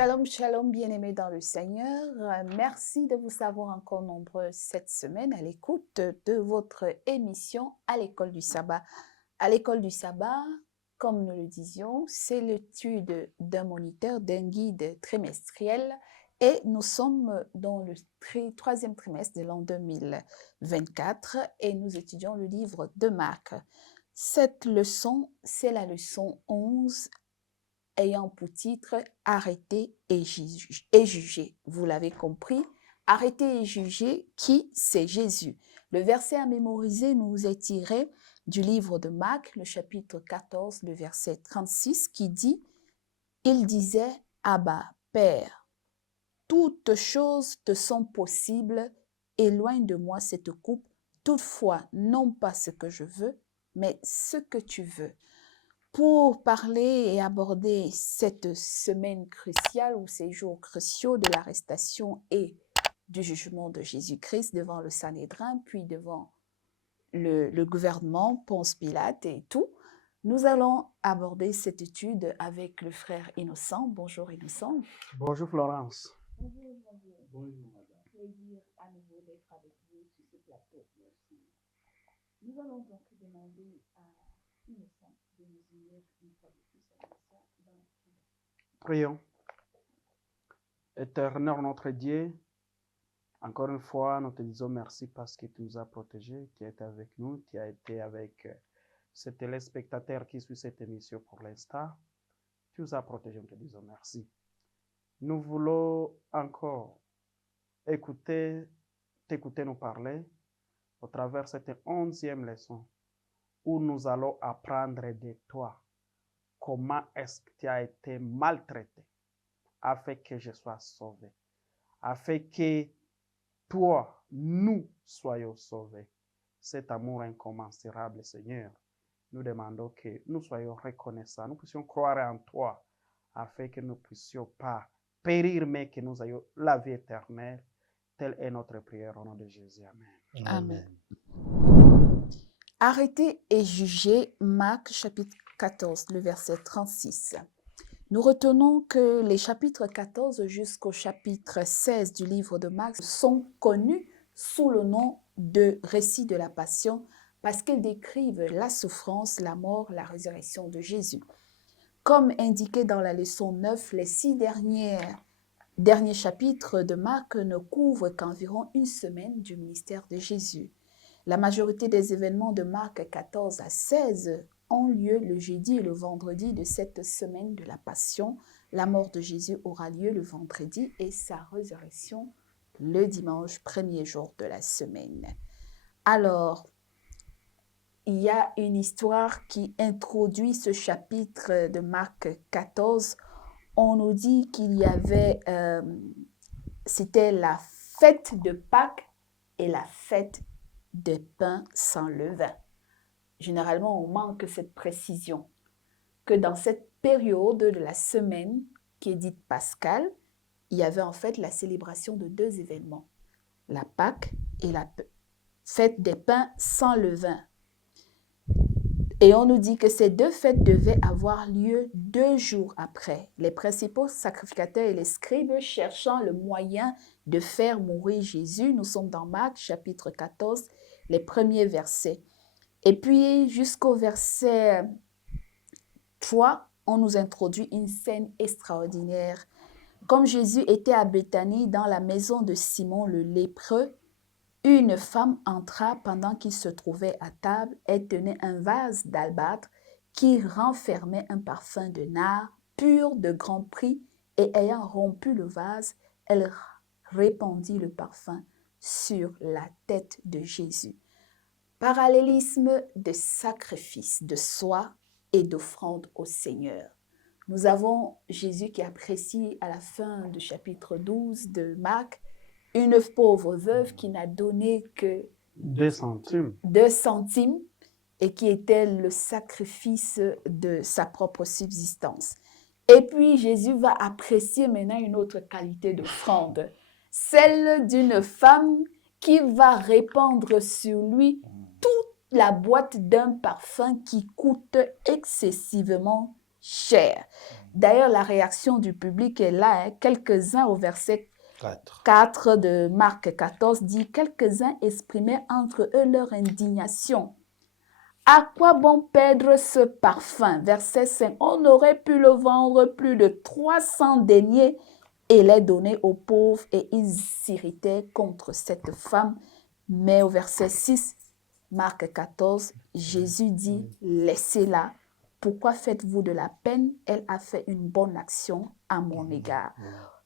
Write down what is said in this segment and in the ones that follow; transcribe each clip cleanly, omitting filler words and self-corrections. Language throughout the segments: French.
Shalom, shalom, bien-aimés dans le Seigneur. Merci de vous savoir encore nombreux cette semaine à l'écoute de votre émission à l'école du sabbat. À l'école du sabbat, comme nous le disions, c'est l'étude d'un moniteur, d'un guide trimestriel et nous sommes dans le troisième trimestre de l'an 2024 et nous étudions le livre de Marc. Cette leçon, c'est la leçon 11 ayant pour titre « Arrêter et juger ». Vous l'avez compris, arrêter et juger, qui? C'est Jésus. Le verset à mémoriser nous est tiré du livre de Marc, le chapitre 14, le verset 36, qui dit « Il disait, Abba, Père, toutes choses te sont possibles, éloigne de moi cette coupe, toutefois non pas ce que je veux, mais ce que tu veux ». Pour parler et aborder cette semaine cruciale ou ces jours cruciaux de l'arrestation et du jugement de Jésus-Christ devant le Sanhédrin, puis devant le gouvernement, Ponce Pilate et tout, nous allons aborder cette étude avec le frère Innocent. Bonjour Innocent. Bonjour Florence. Bonjour, bonjour. Madame. Plaisir à nouveau d'être avec vous sur ce plateau. Merci. Nous allons donc demander à Innocent de nous unir une fois de plus à ça dans la prière. Prions. Éternel notre Dieu, encore une fois, nous te disons merci parce que tu nous as protégés, tu as été avec nous, tu as été avec ce téléspectateur qui suit cette émission pour l'instant. Tu nous as protégés, nous te disons merci. Nous voulons encore t'écouter nous parler au travers de cette 11e leçon où nous allons apprendre de toi comment est-ce que tu as été maltraité afin que je sois sauvé, afin que toi, nous soyons sauvés. Cet amour incommensurable, Seigneur, nous demandons que nous soyons reconnaissants, nous puissions croire en toi, afin que nous ne puissions pas périr, mais que nous ayons la vie éternelle. Telle est notre prière au nom de Jésus. Amen. Amen. Arrêter et juger, Marc chapitre 14, le verset 36. Nous retenons que les chapitres 14 jusqu'au chapitre 16 du livre de Marc sont connus sous le nom de récit de la passion parce qu'ils décrivent la souffrance, la mort, la résurrection de Jésus. Comme indiqué dans la leçon 9, les 6 derniers chapitres de Marc ne couvrent qu'environ une semaine du ministère de Jésus. La majorité des événements de Marc 14 à 16 ont lieu le jeudi et le vendredi de cette semaine de la Passion. La mort de Jésus aura lieu le vendredi et sa résurrection le dimanche, premier jour de la semaine. Alors, il y a une histoire qui introduit ce chapitre de Marc 14. On nous dit qu'il y avait, c'était la fête de Pâques et la fête de pain sans levain. Généralement, on manque cette précision, que dans cette période de la semaine qui est dite pascale, il y avait en fait la célébration de 2 événements, la Pâque et la fête des pains sans levain. Et on nous dit que ces 2 fêtes devaient avoir lieu 2 jours après. Les principaux sacrificateurs et les scribes cherchant le moyen de faire mourir Jésus. Nous sommes dans Marc chapitre 14, les premiers versets. Et puis jusqu'au verset 3, on nous introduit une scène extraordinaire. Comme Jésus était à Béthanie dans la maison de Simon le lépreux, une femme entra pendant qu'il se trouvait à table. Elle tenait un vase d'albâtre qui renfermait un parfum de nard pur de grand prix et ayant rompu le vase, elle répandit le parfum sur la tête de Jésus. Parallélisme de sacrifice de soi et d'offrande au Seigneur. Nous avons Jésus qui apprécie à la fin du chapitre 12 de Marc une pauvre veuve qui n'a donné que 2 centimes. 2 centimes et qui était le sacrifice de sa propre subsistance. Et puis Jésus va apprécier maintenant une autre qualité d'offrande, celle d'une femme qui va répandre sur lui toute la boîte d'un parfum qui coûte excessivement cher. D'ailleurs, la réaction du public est là. Hein. Quelques-uns au verset 4 de Marc 14 dit « Quelques-uns exprimaient entre eux leur indignation. À quoi bon perdre ce parfum ?» Verset 5. « On aurait pu le vendre plus de 300 deniers et les donner aux pauvres. » Et ils s'irritaient contre cette femme. Mais au verset 6, Marc 14, Jésus dit « Laissez-la. Pourquoi faites-vous de la peine? Elle a fait une bonne action à mon égard.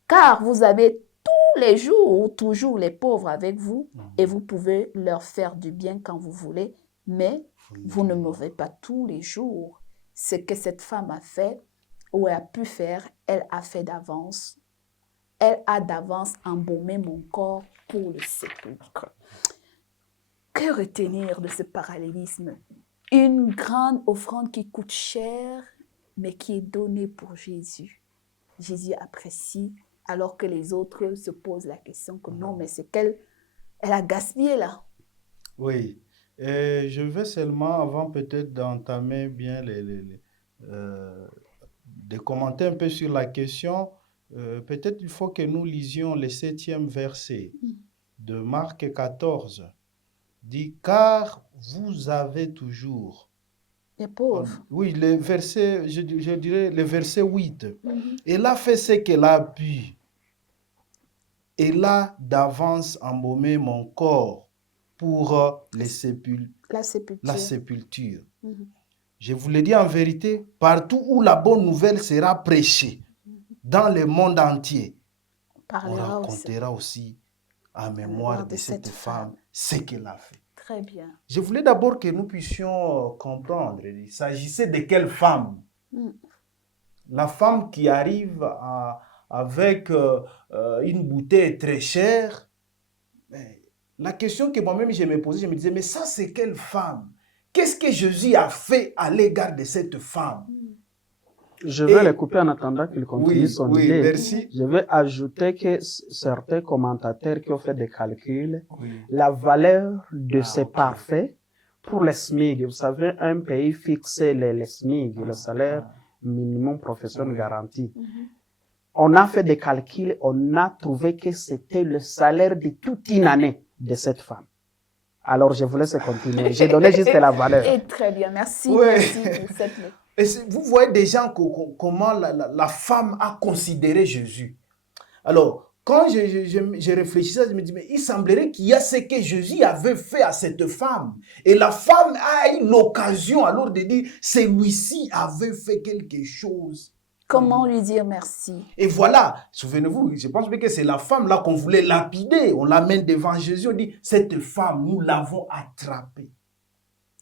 Car vous avez tous les jours, toujours les pauvres avec vous, et vous pouvez leur faire du bien quand vous voulez, mais vous ne m'aurez pas tous les jours. Ce que cette femme a fait, ou a pu faire, elle a fait d'avance. Elle a d'avance embaumé mon corps pour le sépulcre. » Que retenir de ce parallélisme? Une grande offrande qui coûte cher, mais qui est donnée pour Jésus. Jésus apprécie, alors que les autres se posent la question que non, mais c'est qu'elle a gaspillé là. Oui. Et je vais seulement, avant peut-être d'entamer bien de commenter un peu sur la question, peut-être il faut que nous lisions le 7e verset de Marc 14. Dit, car vous avez toujours... Les pauvres. Oui, le verset, je dirais le verset 8. Elle a fait ce qu'elle a pu. Elle a d'avance embaumé mon corps pour la sépulture. Je vous le dis en vérité, partout où la bonne nouvelle sera prêchée, dans le monde entier, on racontera aussi en mémoire de cette femme ce qu'elle a fait. Très bien. Je voulais d'abord que nous puissions comprendre, il s'agissait de quelle femme? La femme qui arrive avec une bouteille très chère. La question que moi-même je me posais, je me disais, mais ça c'est quelle femme? Qu'est-ce que Jésus a fait à l'égard de cette femme? Je vais le couper en attendant qu'il continue son idée. Merci. Je vais ajouter que certains commentateurs qui ont fait des calculs, la valeur de ces parfaits pour les SMIG, vous savez, un pays fixe les SMIG, le salaire minimum professionnel garanti. On a fait des calculs, on a trouvé que c'était le salaire de toute une année de cette femme. Alors, je vous laisse continuer. J'ai donné juste la valeur. Et très bien, merci. Merci pour cette... Et vous voyez déjà comment la femme a considéré Jésus. Alors, quand je réfléchissais, je me dis, mais il semblerait qu'il y a ce que Jésus avait fait à cette femme. Et la femme a eu l'occasion alors de dire, celui-ci avait fait quelque chose. Comment lui dire merci? Et voilà, souvenez-vous, je pense que c'est la femme là qu'on voulait lapider. On l'amène devant Jésus, on dit, cette femme, nous l'avons attrapée.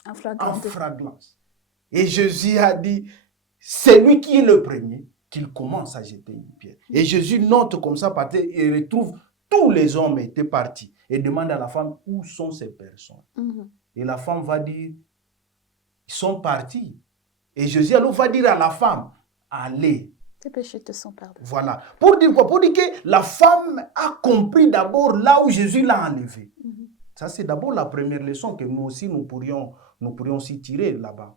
En flagrance. Et Jésus a dit, c'est lui qui est le premier, qu'il commence à jeter une pierre. Et Jésus note comme ça, et retrouve tous les hommes étaient partis. Et demande à la femme, où sont ces personnes? Et la femme va dire, ils sont partis. Et Jésus alors va dire à la femme, allez. Tes péchés te sont pardonnés. Voilà. Pour dire quoi? Pour dire que la femme a compris d'abord là où Jésus l'a enlevé. Ça, c'est d'abord la première leçon que nous aussi, nous pourrions s'y tirer là-bas.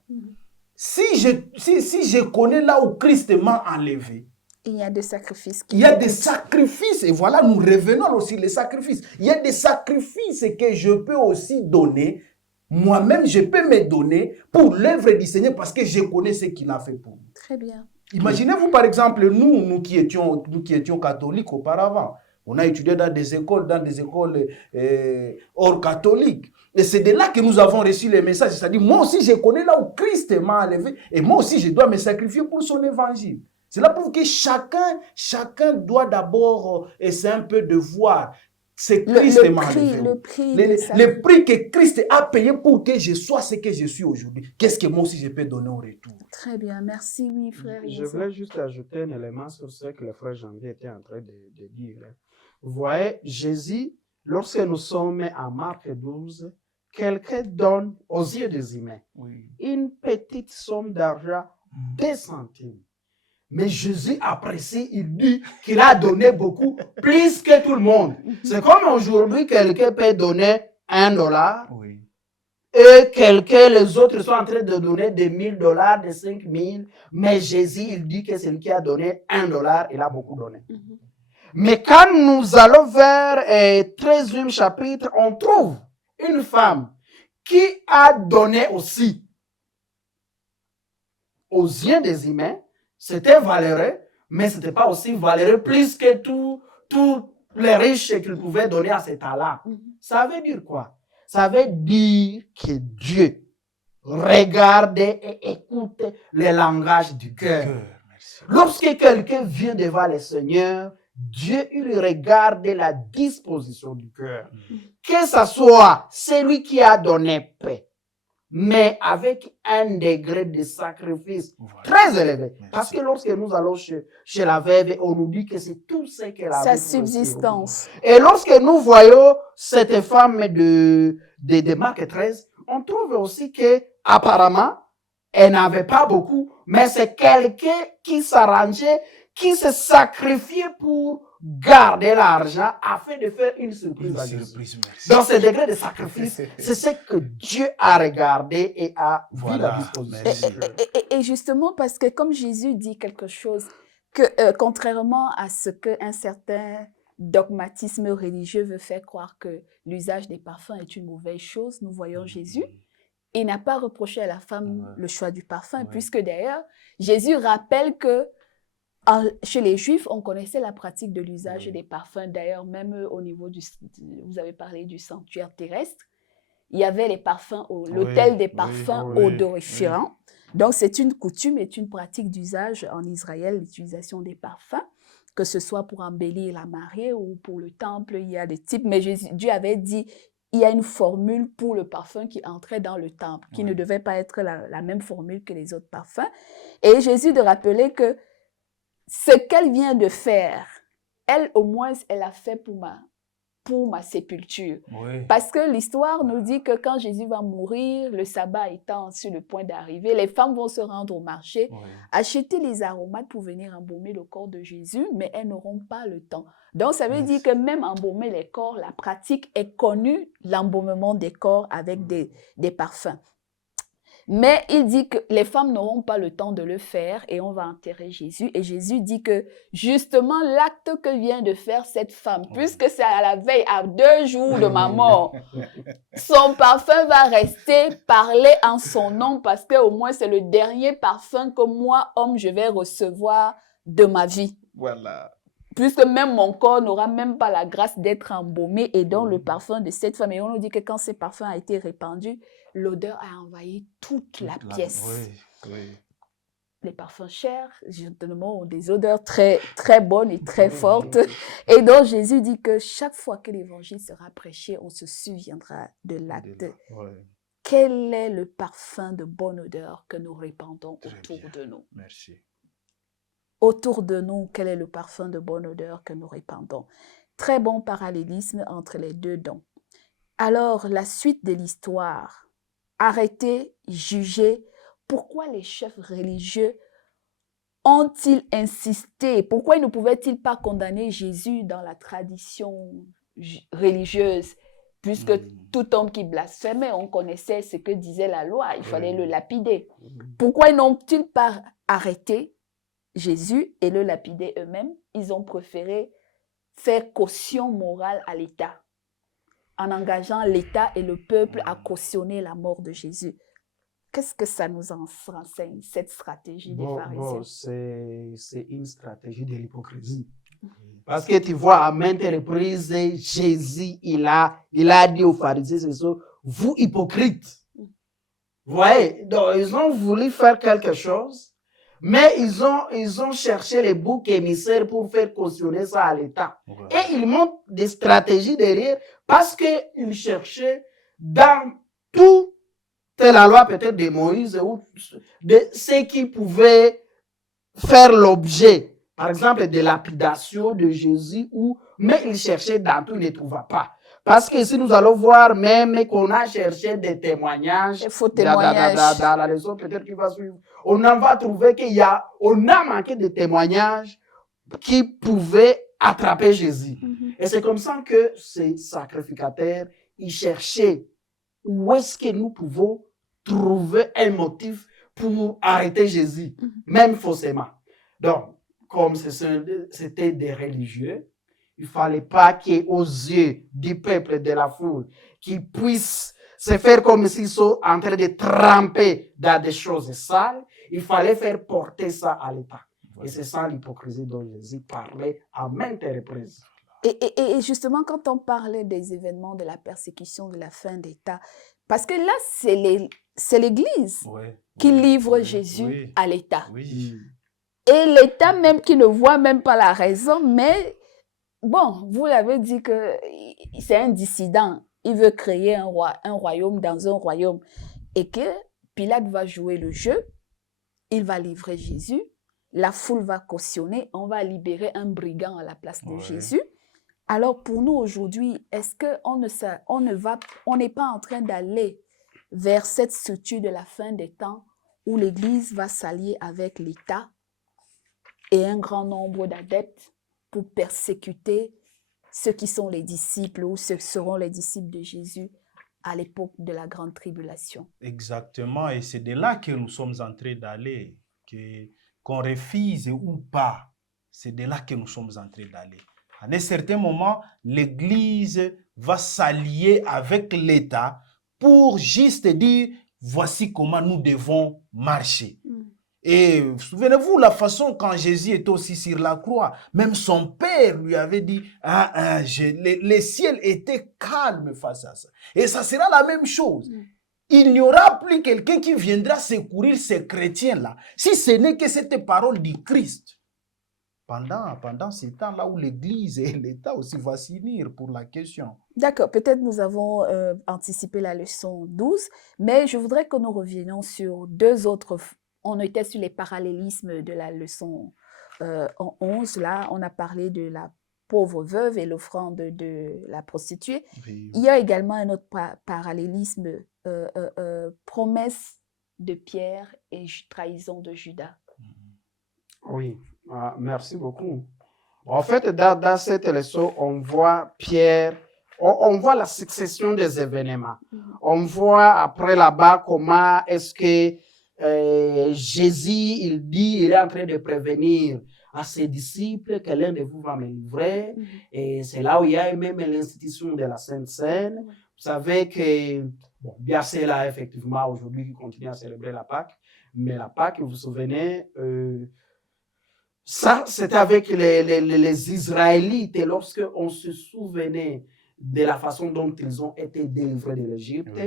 Si je connais là où Christ m'a enlevé, il y a des sacrifices. Il y a des sacrifices. Et voilà, nous revenons aussi les sacrifices. Il y a des sacrifices que je peux aussi donner. Moi-même, je peux me donner pour l'œuvre du Seigneur parce que je connais ce qu'il a fait pour nous. Très bien. Imaginez-vous par exemple, nous qui étions catholiques auparavant, on a étudié dans des écoles hors catholiques. Et c'est de là que nous avons reçu les messages. C'est-à-dire, moi aussi, je connais là où Christ m'a enlevé. Et moi aussi, je dois me sacrifier pour son évangile. Cela prouve que chacun doit d'abord essayer un peu de voir ce que Christ m'a enlevé. Le prix que Christ a payé pour que je sois ce que je suis aujourd'hui. Qu'est-ce que moi aussi je peux donner au retour? Très bien, merci, oui, frère. Je voulais juste ajouter un élément sur ce que le frère Janvier était en train de dire. Vous voyez, Jésus, lorsque nous sommes en Marc 12, quelqu'un donne aux yeux des humains une petite somme d'argent, 2 centimes. Mais Jésus apprécie, il dit qu'il a donné beaucoup, plus que tout le monde. C'est comme aujourd'hui, quelqu'un peut donner $1 et les autres sont en train de donner des $1000, des 5000, mais Jésus, il dit que celui qui a donné $1, il a beaucoup donné. Mais quand nous allons vers 13e chapitre, on trouve une femme qui a donné aussi aux yeux des humains. C'était valeureux, mais ce n'était pas aussi valeureux plus que tous les riches qu'ils pouvaient donner à cet temps-là. Ça veut dire quoi? Ça veut dire que Dieu regardait et écoutait le langage du cœur. Lorsque quelqu'un vient devant le Seigneur, Dieu, il regarde la disposition du cœur. Que ce soit celui qui a donné paix, mais avec un degré de sacrifice très élevé. Parce que lorsque nous allons chez la veuve, on nous dit que c'est tout ce qu'elle a. Sa subsistance. Et lorsque nous voyons cette femme de Marc 13, on trouve aussi que apparemment, elle n'avait pas beaucoup, mais c'est quelqu'un qui s'arrangeait, qui se sacrifiait pour garder l'argent afin de faire une surprise à Jésus. Dans ce degré de sacrifice, c'est ce que Dieu a regardé et a vu la disposition. Et justement, parce que comme Jésus dit quelque chose, que contrairement à ce qu'un certain dogmatisme religieux veut faire croire que l'usage des parfums est une mauvaise chose, nous voyons Jésus. Il n'a pas reproché à la femme le choix du parfum, puisque d'ailleurs, Jésus rappelle que chez les Juifs, on connaissait la pratique de l'usage des parfums. D'ailleurs, même au niveau vous avez parlé du sanctuaire terrestre, il y avait les parfums, l'autel des parfums odoriférants. Donc, c'est une coutume et une pratique d'usage en Israël, l'utilisation des parfums, que ce soit pour embellir la mariée ou pour le temple, il y a des types. Mais Dieu avait dit, il y a une formule pour le parfum qui entrait dans le temple, qui ne devait pas être la même formule que les autres parfums. Et Jésus de rappeler que ce qu'elle vient de faire, elle au moins, elle a fait pour ma sépulture. Parce que l'histoire nous dit que quand Jésus va mourir, le sabbat étant sur le point d'arriver, les femmes vont se rendre au marché, acheter les aromates pour venir embaumer le corps de Jésus, mais elles n'auront pas le temps. Donc, ça veut dire que même embaumer les corps, la pratique est connue, l'embaumement des corps avec des parfums. Mais il dit que les femmes n'auront pas le temps de le faire et on va enterrer Jésus. Et Jésus dit que justement l'acte que vient de faire cette femme, puisque c'est à la veille, à 2 jours de ma mort, son parfum va rester parler en son nom parce qu'au moins c'est le dernier parfum que moi, homme, je vais recevoir de ma vie. Voilà. Puisque même mon corps n'aura même pas la grâce d'être embaumé et dans le parfum de cette femme. Et on nous dit que quand ce parfum a été répandu, l'odeur a envahi toute la pièce. Les parfums chers, justement, ont des odeurs très, très bonnes et très fortes. Et donc, Jésus dit que chaque fois que l'évangile sera prêché, on se souviendra de l'acte. Quel est le parfum de bonne odeur que nous répandons autour de nous? Merci. Autour de nous, quel est le parfum de bonne odeur que nous répandons? Très bon parallélisme entre les deux dons. Alors, la suite de l'histoire. Arrêter, juger. Pourquoi les chefs religieux ont-ils insisté? Pourquoi ils ne pouvaient-ils pas condamner Jésus dans la tradition religieuse? Puisque tout homme qui blasphémait, on connaissait ce que disait la loi, il fallait le lapider. Pourquoi n'ont-ils pas arrêté Jésus et le lapider eux-mêmes? Ils ont préféré faire caution morale à l'État, en engageant l'État et le peuple à cautionner la mort de Jésus. Qu'est-ce que ça nous enseigne, cette stratégie des pharisiens? C'est une stratégie de l'hypocrisie. Parce que tu vois, à maintes reprises, Jésus, il a dit aux pharisiens, c'est ça, vous hypocrites. Vous voyez, donc ils ont voulu faire quelque chose, mais ils ont cherché les boucs émissaires pour faire cautionner ça à l'État. Et ils montrent des stratégies derrière parce qu'ils cherchaient dans toute la loi peut-être de Moïse ou de ce qui pouvait faire l'objet, par exemple, de lapidation de Jésus, mais ils cherchaient dans tout, ils ne trouvaient pas. Parce que si nous allons voir même qu'on a cherché des témoignages, des faux témoignages. Dans la leçon peut-être qui va suivre, on en va trouver on a manqué de témoignages qui pouvaient attraper Jésus. Et c'est comme ça que ces sacrificateurs, ils cherchaient où est-ce que nous pouvons trouver un motif pour arrêter Jésus, même faussement. Donc, comme c'était des religieux, il ne fallait pas qu'aux yeux du peuple, de la foule, qu'ils puissent se faire comme s'ils sont en train de tremper dans des choses sales. Il fallait faire porter ça à l'État. Et c'est ça l'hypocrisie dont Jésus parlait à maintes reprises. Et justement, quand on parlait des événements de la persécution, de la fin d'État, parce que là, c'est l'Église qui livre Jésus à l'État. Oui. Et l'État même qui ne voit même pas la raison, mais bon, vous l'avez dit que c'est un dissident. Il veut créer un royaume dans un royaume. Et que Pilate va jouer le jeu, il va livrer Jésus, la foule va cautionner, on va libérer un brigand à la place de Jésus. Alors pour nous aujourd'hui, est-ce qu'on n'est pas en train d'aller vers cette structure de la fin des temps où l'Église va s'allier avec l'État et un grand nombre d'adeptes pour persécuter ceux qui sont les disciples ou ceux qui seront les disciples de Jésus à l'époque de la grande tribulation? Exactement, et c'est de là que nous sommes en train d'aller, qu'on refuse ou pas, c'est de là que nous sommes en train d'aller. À un certain moment, l'Église va s'allier avec l'État pour juste dire, voici comment nous devons marcher. Et souvenez-vous la façon quand Jésus était aussi sur la croix, même son père lui avait dit, le ciel était calme face à ça. Et ça sera la même chose. Il n'y aura plus quelqu'un qui viendra secourir ces chrétiens-là, si ce n'est que cette parole du Christ. Pendant ces temps-là où l'Église et l'État aussi vont s'unir pour la question. D'accord, peut-être nous avons anticipé la leçon 12, mais je voudrais que nous revenions sur deux autres. On était sur les parallélismes de la leçon 11. Là, on a parlé de la pauvre veuve et l'offrande de la prostituée. Oui. Il y a également un autre parallélisme, promesse de Pierre et trahison de Judas. Oui, merci beaucoup. En fait, dans cette leçon, on voit Pierre, on voit la succession des événements. On voit après là-bas comment est-ce que Jésus, il est en train de prévenir à ses disciples que l'un de vous va me livrer. Et c'est là où il y a même l'institution de la Sainte Seine. Vous savez que, bon, bien c'est là effectivement aujourd'hui qui continue à célébrer la Pâque, mais la Pâque, vous vous souvenez, ça c'était avec les Israélites, et lorsque on se souvenait de la façon dont ils ont été délivrés de l'Égypte,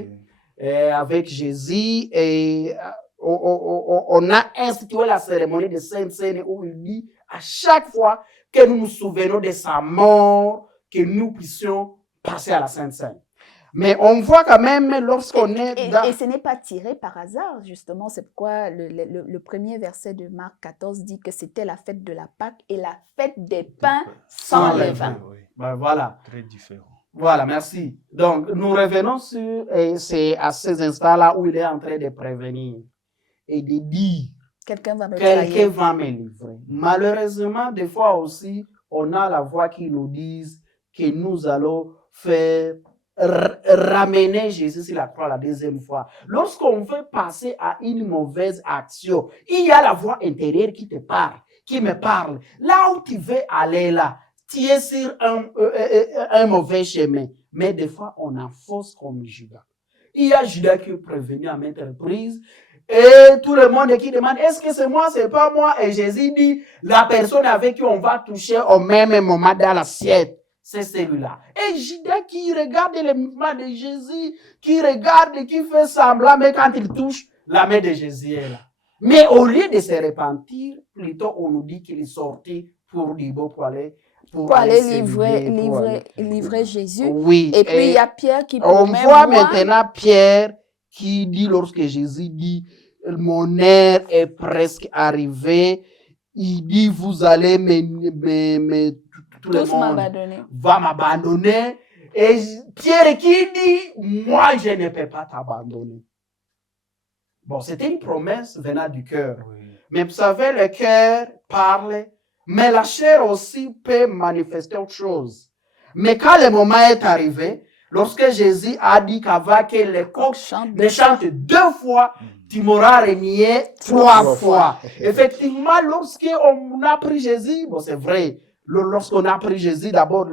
avec Jésus, et on a institué la cérémonie de Sainte Seine où il dit à chaque fois que nous nous souvenons de sa mort, que nous puissions passer à la Sainte Seine. Mais on voit quand même lorsqu'on est dans... Et ce n'est pas tiré par hasard, justement. C'est pourquoi le premier verset de Marc 14 dit que c'était la fête de la Pâque et la fête des pains sans levain. Oui. Ben voilà. Très différent. Voilà, merci. Donc, nous revenons sur, et c'est à ces instants-là où il est en train de prévenir et de dire quelqu'un va me livrer. Malheureusement, des fois aussi, on a la voix qui nous dit que nous allons faire ramener Jésus sur la croix la deuxième fois. Lorsqu'on veut passer à une mauvaise action, il y a la voix intérieure qui te parle, qui me parle. Là où tu veux aller là, tu es sur un mauvais chemin. Mais des fois, on enfonce comme Judas. Il y a Judas qui est prévenu à maintes reprises. Et tout le monde qui demande, est-ce que c'est moi, c'est pas moi? Et Jésus dit, la personne avec qui on va toucher au même moment dans l'assiette, c'est celui-là. Et Judas qui regarde les mouvements de Jésus, qui regarde, qui fait semblant, mais quand il touche, la main de Jésus est là. Mais au lieu de se repentir, plutôt on nous dit qu'il est sorti pour aller livrer Jésus. Oui. Et puis il y a Pierre qui on voit maintenant Pierre qui dit, lorsque Jésus dit, mon heure est presque arrivée, il dit, vous allez tout le monde va m'abandonner. Et Pierre qui dit, moi je ne peux pas t'abandonner. Bon, c'était une promesse venant du cœur. Oui. Mais vous savez, le cœur parle, mais la chair aussi peut manifester autre chose. Mais quand le moment est arrivé, Lorsque Jésus a dit qu'avant que les coqs Chante ne chantent 2 fois, tu m'auras renié 3 fois. Effectivement, lorsqu'on a pris Jésus, bon, c'est vrai, lorsqu'on a pris Jésus, d'abord,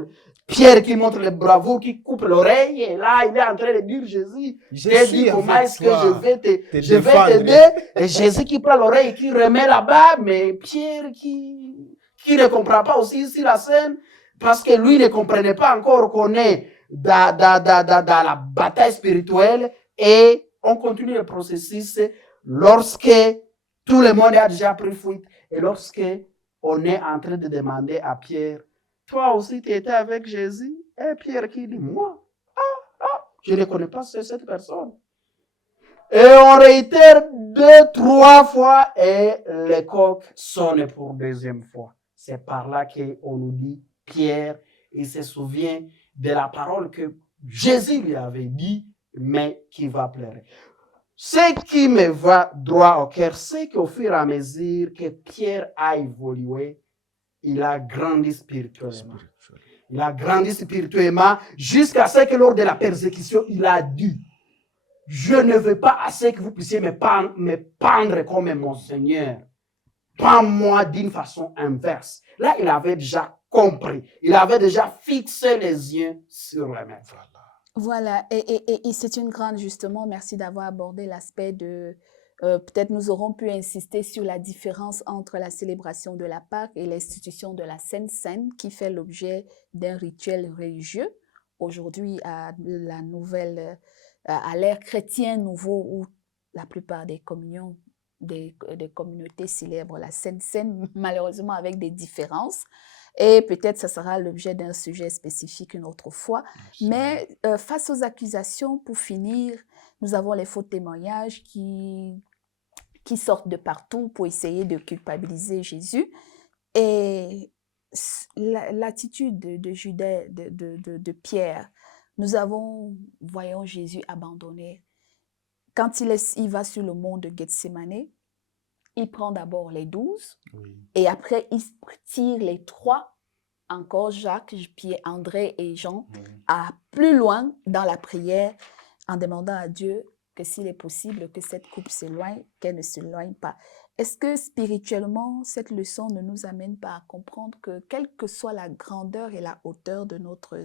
Pierre qui montre le bravoure, qui coupe l'oreille, et là, il est en train de dire Jésus, j'ai dit comment est-ce que je vais t'aider, et Jésus qui prend l'oreille et qui remet là-bas, mais Pierre qui ne comprend pas aussi ici la scène, parce que lui ne comprenait pas encore qu'on est dans la bataille spirituelle, et on continue le processus lorsque tout le monde a déjà pris fuite, et lorsque on est en train de demander à Pierre, toi aussi tu étais avec Jésus? Et Pierre qui dit, moi, je ne connais pas cette personne. Et on réitère 2, 3 fois et les coqs sonnent pour 2e fois. C'est par là qu'on nous dit, Pierre, il se souvient de la parole que Jésus lui avait dit, mais qui va pleurer. Ce qui me va droit au cœur, c'est qu'au fur et à mesure que Pierre a évolué, il a grandi spirituellement. Il a grandi spirituellement jusqu'à ce que lors de la persécution, il a dit, je ne veux pas assez que vous puissiez me pendre comme mon Seigneur. Prends-moi d'une façon inverse. Là, il avait déjà compris. Il avait déjà fixé les yeux sur le maître. Voilà, et c'est une grande, justement, merci d'avoir abordé l'aspect de, peut-être nous aurons pu insister sur la différence entre la célébration de la Pâque et l'institution de la Sainte Seine qui fait l'objet d'un rituel religieux. Aujourd'hui, à la nouvelle, à l'ère chrétienne nouveau où la plupart des communions, des communautés célèbrent la Sainte Seine, malheureusement avec des différences. Et peut-être ça sera l'objet d'un sujet spécifique une autre fois. Mais face aux accusations, pour finir, nous avons les faux témoignages qui sortent de partout pour essayer de culpabiliser Jésus. Et l'attitude de Judas, de Pierre, voyons Jésus abandonné. Quand il va sur le mont de Gethsémane, il prend d'abord les 12, et après il tire les 3, encore Jacques, Pierre, André et Jean, à plus loin dans la prière, en demandant à Dieu que s'il est possible que cette coupe s'éloigne, qu'elle ne s'éloigne pas. Est-ce que spirituellement, cette leçon ne nous amène pas à comprendre que quelle que soit la grandeur et la hauteur de notre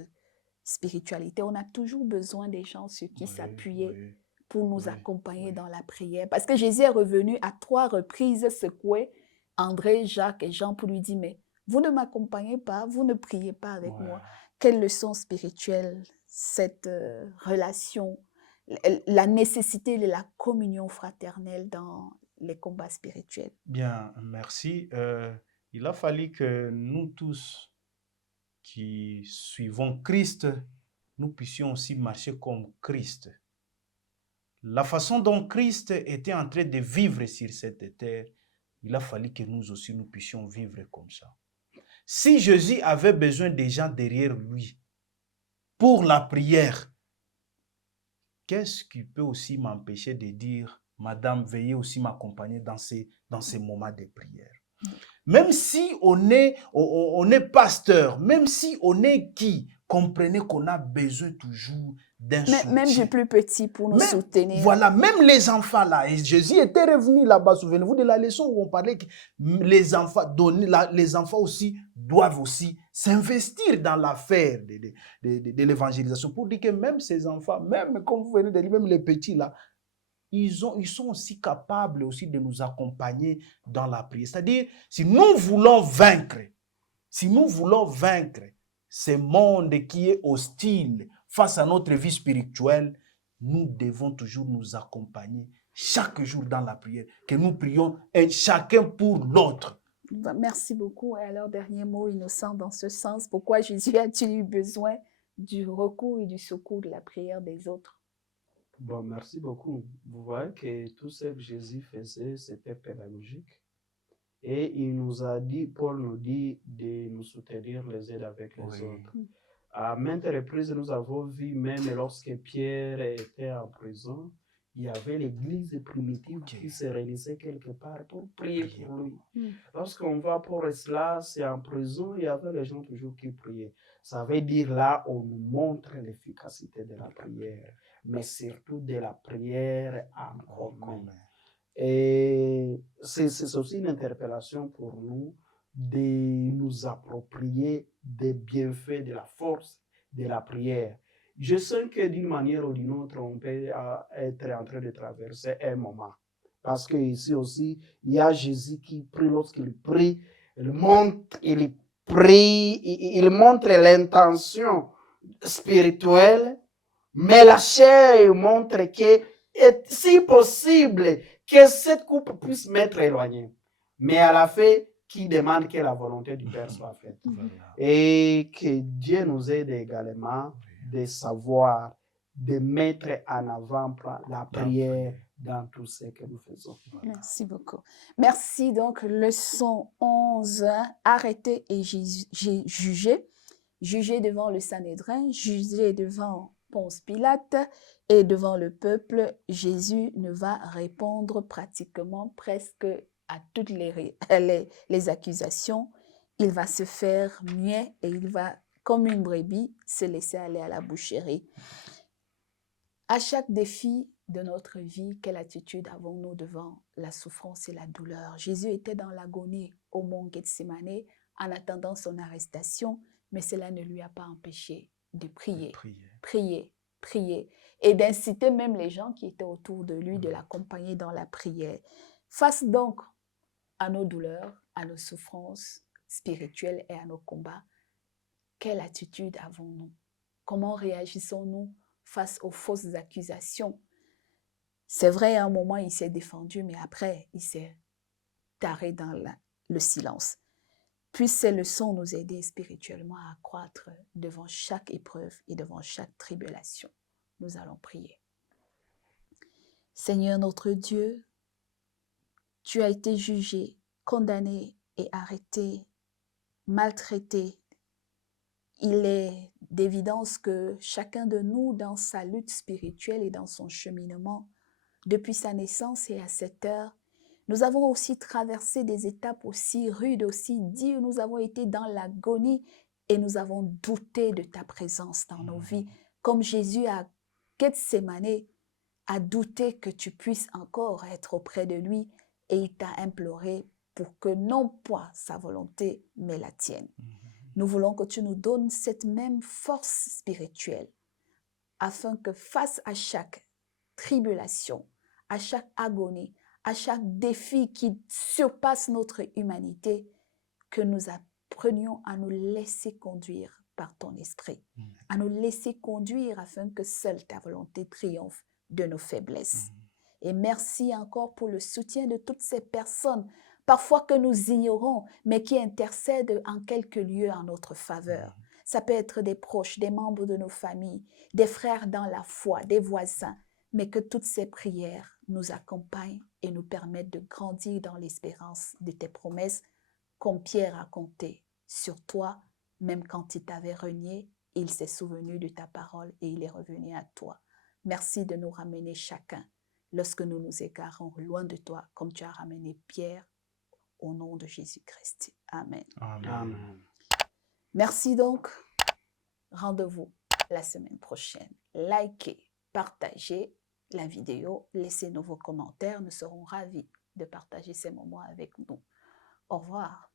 spiritualité, on a toujours besoin des gens sur qui s'appuyer pour nous accompagner dans la prière? Parce que Jésus est revenu à 3 reprises secouer André, Jacques et Jean pour lui dire, mais vous ne m'accompagnez pas, vous ne priez pas avec moi. Quelle leçon spirituelle, cette relation, la nécessité de la communion fraternelle dans les combats spirituels. Bien, merci. Il a fallu que nous tous qui suivons Christ, nous puissions aussi marcher comme Christ. La façon dont Christ était en train de vivre sur cette terre, il a fallu que nous aussi nous puissions vivre comme ça. Si Jésus avait besoin des gens derrière lui pour la prière, qu'est-ce qui peut aussi m'empêcher de dire, Madame, veuillez aussi m'accompagner dans ces moments de prière? Même si on est pasteur, même si on est qui, comprenez qu'on a besoin toujours d'un soutien. Même du plus petit pour nous soutenir. Voilà, même les enfants là. Et Jésus était revenu là-bas. Souvenez-vous de la leçon où on parlait que les enfants aussi doivent aussi s'investir dans l'affaire de l'évangélisation. Pour dire que même ces enfants, même comme vous venez de dire, même les petits là, ils sont aussi capables aussi de nous accompagner dans la prière. C'est-à-dire, si nous voulons vaincre ce monde qui est hostile face à notre vie spirituelle, nous devons toujours nous accompagner chaque jour dans la prière, que nous prions chacun pour l'autre. Merci beaucoup. Et alors, dernier mot innocent dans ce sens, pourquoi Jésus a-t-il eu besoin du recours et du secours de la prière des autres? Bon, merci beaucoup. Vous voyez que tout ce que Jésus faisait, c'était pédagogique. Et il nous a dit, Paul nous dit de nous soutenir les uns avec les autres. À maintes reprises, nous avons vu, même lorsque Pierre était en prison, il y avait l'église primitive qui se réunissait quelque part pour prier pour lui. Lorsqu'on va pour cela, c'est en prison, il y avait les gens toujours qui priaient. Ça veut dire là, on nous montre l'efficacité de la prière, mais surtout de la prière en commun. Et c'est aussi une interpellation pour nous de nous approprier des bienfaits de la force de la prière. Je sens que d'une manière ou d'une autre, on peut être en train de traverser un moment. Parce que ici aussi, il y a Jésus qui prie. Lorsqu'il prie, il montre l'intention spirituelle, mais la chair montre que, si possible, que cette coupe puisse m'être éloignée. Mais à la fin, qui demande que la volonté du Père soit faite. Et que Dieu nous aide également de savoir, de mettre en avant la prière dans tout ce que nous faisons. Merci beaucoup. Merci donc, leçon 11, arrêter et juger. Juger devant le Sanhédrin, juger devant Ponce Pilate et devant le peuple. Jésus ne va répondre pratiquement presque à toutes les accusations. Il va se faire muet et il va, comme une brebis, se laisser aller à la boucherie. À chaque défi de notre vie, quelle attitude avons-nous devant la souffrance et la douleur? Jésus était dans l'agonie au mont Gethsémane en attendant son arrestation, mais cela ne lui a pas empêché de prier, prier, et d'inciter même les gens qui étaient autour de lui de l'accompagner dans la prière. Face donc à nos douleurs, à nos souffrances spirituelles et à nos combats, quelle attitude avons-nous? Comment réagissons-nous face aux fausses accusations? C'est vrai, à un moment, il s'est défendu, mais après, il s'est taré dans le silence. Puisse ces leçons nous aider spirituellement à croître devant chaque épreuve et devant chaque tribulation. Nous allons prier. Seigneur notre Dieu, tu as été jugé, condamné et arrêté, maltraité. Il est d'évidence que chacun de nous, dans sa lutte spirituelle et dans son cheminement, depuis sa naissance et à cette heure, nous avons aussi traversé des étapes aussi rudes, aussi dures. Nous avons été dans l'agonie et nous avons douté de ta présence dans nos vies. Comme Jésus à Gethsémane a douté que tu puisses encore être auprès de lui et il t'a imploré pour que non point sa volonté, mais la tienne. Nous voulons que tu nous donnes cette même force spirituelle afin que face à chaque tribulation, à chaque agonie, à chaque défi qui surpasse notre humanité, que nous apprenions à nous laisser conduire par ton esprit, à nous laisser conduire afin que seule ta volonté triomphe de nos faiblesses. Et merci encore pour le soutien de toutes ces personnes, parfois que nous ignorons, mais qui intercèdent en quelques lieux en notre faveur. Ça peut être des proches, des membres de nos familles, des frères dans la foi, des voisins, mais que toutes ces prières nous accompagnent et nous permettent de grandir dans l'espérance de tes promesses, comme Pierre a compté sur toi, même quand il t'avait renié, il s'est souvenu de ta parole et il est revenu à toi. Merci de nous ramener chacun lorsque nous nous égarons loin de toi, comme tu as ramené Pierre, au nom de Jésus-Christ. Amen. Amen. Merci donc. Rendez-vous la semaine prochaine. Likez, partagez la vidéo, laissez-nous vos commentaires. Nous serons ravis de partager ces moments avec nous. Au revoir.